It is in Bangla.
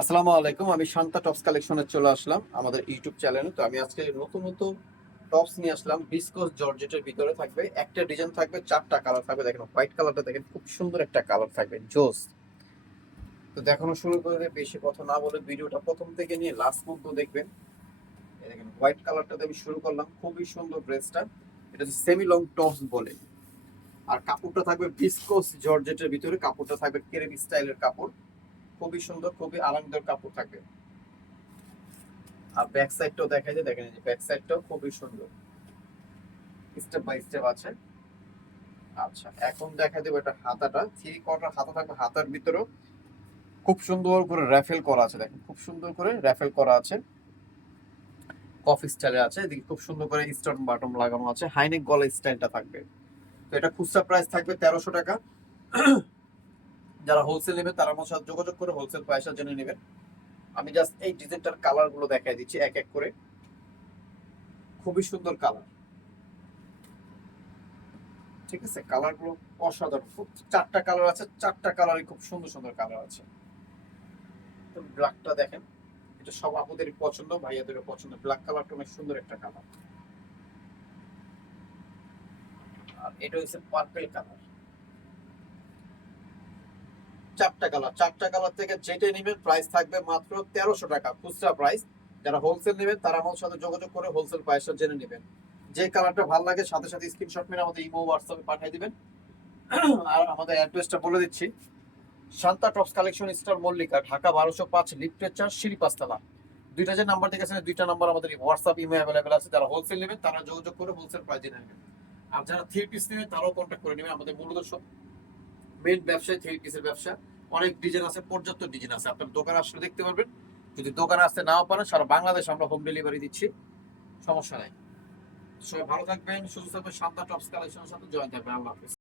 আসসালামু আলাইকুম, আমি শান্তা টপস কালেকশনে চলে আসলাম আমাদের ইউটিউব চ্যানেলে। তো আমি আজকে নতুন নতুন টপস নিয়ে আসলাম বিসকোস জর্জেটের ভিতরে থাকবে, একটা ডিজাইন থাকবে, চারটা কালার থাকবে, দেখেন হোয়াইট কালারটা দেখেন, খুব সুন্দর একটা কালার থাকবে, জোস। তো দেখানো শুরু করে বেশি কথা না বলে ভিডিওটা প্রথম থেকে নিয়ে লাস্ট পর্যন্ত দেখবেন। দেখেন হোয়াইট কালারটাতে আমি শুরু করলাম, খুবই সুন্দর ড্রেসটা। এটা হচ্ছে সেমি লং টপস বলে। আর কাপড়টা থাকবে বিসকোস জর্জেটের ভিতরে, কাপড়টা থাকবে কেরেম স্টাইলের কাপড়। খুবই সুন্দর, খুবই আরামদায়ক কাপড় থাকবে। আর ব্যাক সাইডটাও দেখা যায় দেখেন ব্যাক সাইডটাও খুবই সুন্দর। স্টেপ বাই স্টেপ আছে। আচ্ছা এখন দেখা দেবো এটা হাতাটা। থ্রি কোয়ার্টার হাতা থাকবে, হাতার ভিতরেও খুব সুন্দর করে র্যাফেল করা আছে, দেখেন। খুব সুন্দর করে র্যাফেল করা আছে। কফি স্টাইলে আছে, এদিকে খুব সুন্দর করে স্টোন বাটন লাগানো আছে। হাইনেক গলা স্টাইলটা থাকবে। তো এটা খুচরা প্রাইস থাকবে তেরোশো টাকা। যারা হোলসেল নেবে, তারা আমার সাথে যোগাযোগ করে হোলসেল প্রাইসটা জেনে নেবেন। আমি জাস্ট এই ডিজাইনটার কালারগুলো দেখাই দিচ্ছি এক এক করে। খুবই সুন্দর কালার ঠিক আছে? কালারগুলো অসাধারণ। খুব চারটা কালার আছে, চারটা কালারই খুব সুন্দর সুন্দর কালার আছে। তো ব্ল্যাকটা দেখেন, এটা সব আপুদেরই পছন্দ, ভাইয়াদেরও পছন্দ। ব্ল্যাক কালারটা অনেক সুন্দর একটা কালার আর এটা হচ্ছে পার্পল কালার চারটা কালার চারটা কালার থেকে যেটা নেবেন প্রাইস থাকবে মাত্র তেরোশো টাকা। খুচরা প্রাইস যারা হোলসেল নেবেন, তারা আমার সাথে যোগাযোগ করে হোলসেল প্রাইসটা জেনে নেবেন। যে কালারটা ভালো লাগে, সাথে সাথে স্ক্রিনশট মেরে আমাদের ইমো হোয়াটসঅ্যাপে পাঠিয়ে দিবেন। আর আমাদের অ্যাড্রেসটা বলে দিচ্ছি। Shanta tops collection star Mallika, Dhaka, বারোশো পাঁচ লিফটের চার, সিঁড়ি পাঁচতলা। দুইটা যে নাম্বার দেখেছেন দুইটা নাম্বার আমাদের হোয়াটসঅ্যাপ ইমো অ্যাভেলেবেল আছে। যারা হোলসেল নেবেন, তারা যোগাযোগ করে হোলসেল প্রাইস জেনে নেবেন। আর যারা থ্রি পিস নেবেন, তারাও কন্ট্যাক্ট করে নেবেন। আমাদের মূলত মেন ব্যবসায় থ্রি ব্যবসা। অনেক ডিজাইন আছে, পর্যাপ্ত ডিজাইন আছে। আপনার দোকানে আসলে দেখতে পারবেন। যদি দোকানে আসতে নাও পারেন, সারা বাংলাদেশ আমরা হোম ডেলিভারি দিচ্ছি। সমস্যা নাই। সবাই ভালো থাকবেন, সুস্থ থাকবেন, শান্তা টপস কালেকশনের সাথে জয়েন থাকবেন। আল্লাহ হাফিজ।